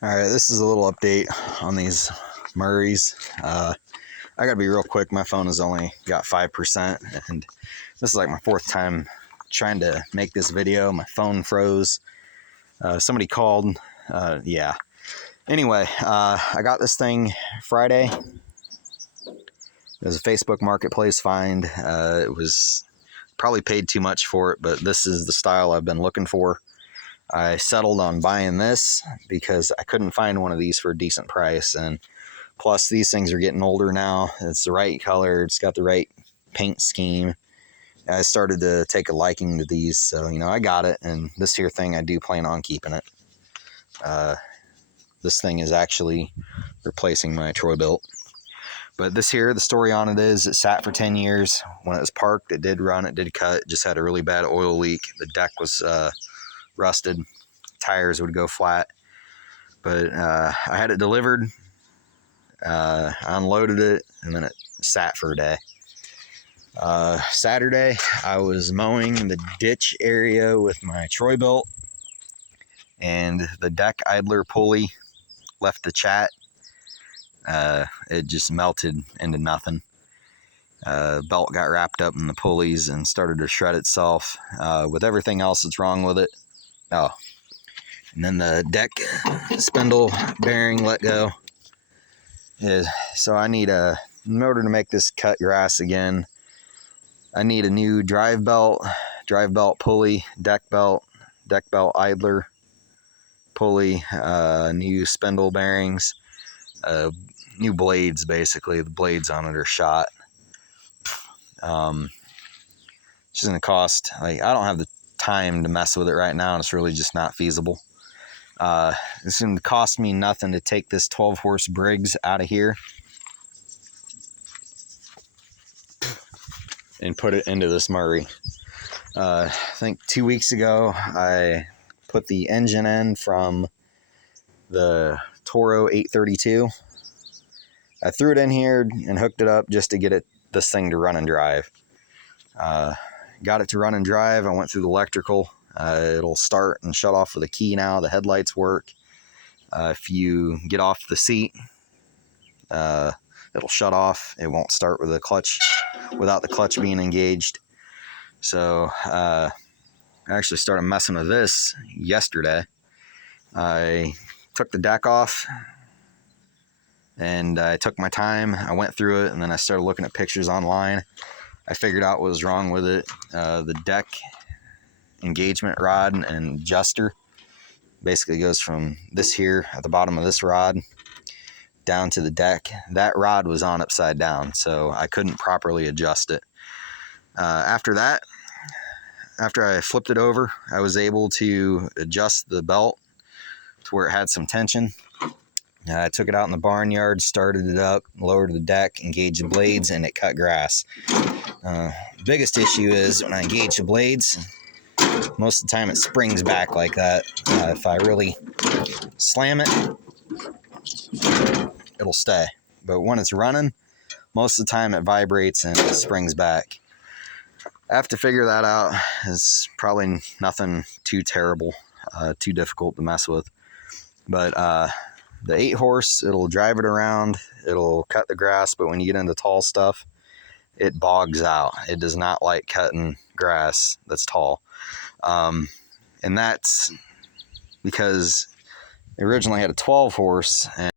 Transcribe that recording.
All right, this is a little update on these Murrays. I gotta be real quick. My phone has only got 5%, and this is like my fourth time trying to make this video. My phone froze. Somebody called. Yeah. Anyway, I got this thing Friday. It was a Facebook Marketplace find. It was probably paid too much for it, but this is the style I've been looking for. I settled on buying this because I couldn't find one of these for a decent price, and plus these things are getting older now. It's the right color, it's got the right paint scheme. I started to take a liking to these, so I got it, and this here thing I do plan on keeping it. This thing is actually replacing my Troy Bilt. But this here, the story on it is it sat for 10 years. When it was parked, it did run, it did cut, it just had a really bad oil leak. The deck was rusted, tires would go flat. But I had it delivered, I unloaded it, and then it sat for a day. Saturday, I was mowing the ditch area with my Troy Bilt, and the deck idler pulley left the chat. It just melted into nothing. Belt got wrapped up in the pulleys and started to shred itself with everything else that's wrong with it. Oh, and then the deck spindle bearing let go. So I need in order to make this cut grass again, I need a new drive belt pulley, deck belt idler pulley, new spindle bearings, new blades. Basically, the blades on it are shot. It's just gonna cost, I don't have the time to mess with it right now, and it's really just not feasible. It's gonna cost me nothing to take this 12-horse Briggs out of here and put it into this Murray. I think 2 weeks ago I put the engine in from the Toro 832. I threw it in here and hooked it up just to get this thing to run and drive. Got it to run and drive. I went through the electrical. It'll start and shut off with a key now. The headlights work. If you get off the seat, it'll shut off. It won't start with the clutch without the clutch being engaged. So I actually started messing with this yesterday. I took the deck off and I took my time. I went through it, and then I started looking at pictures online. I figured out what was wrong with it. The deck engagement rod and adjuster basically goes from this here at the bottom of this rod down to the deck. That rod was on upside down, so I couldn't properly adjust it. After I flipped it over, I was able to adjust the belt to where it had some tension. I took it out in the barnyard, started it up, lowered the deck, engaged the blades, and it cut grass. The biggest issue is when I engage the blades, most of the time it springs back like that. If I really slam it, it'll stay. But when it's running, most of the time it vibrates and it springs back. I have to figure that out. It's probably nothing too terrible, too difficult to mess with. But the 8-horse, it'll drive it around, it'll cut the grass, but when you get into tall stuff, it bogs out. It does not like cutting grass that's tall. And that's because it originally had a 12-horse, and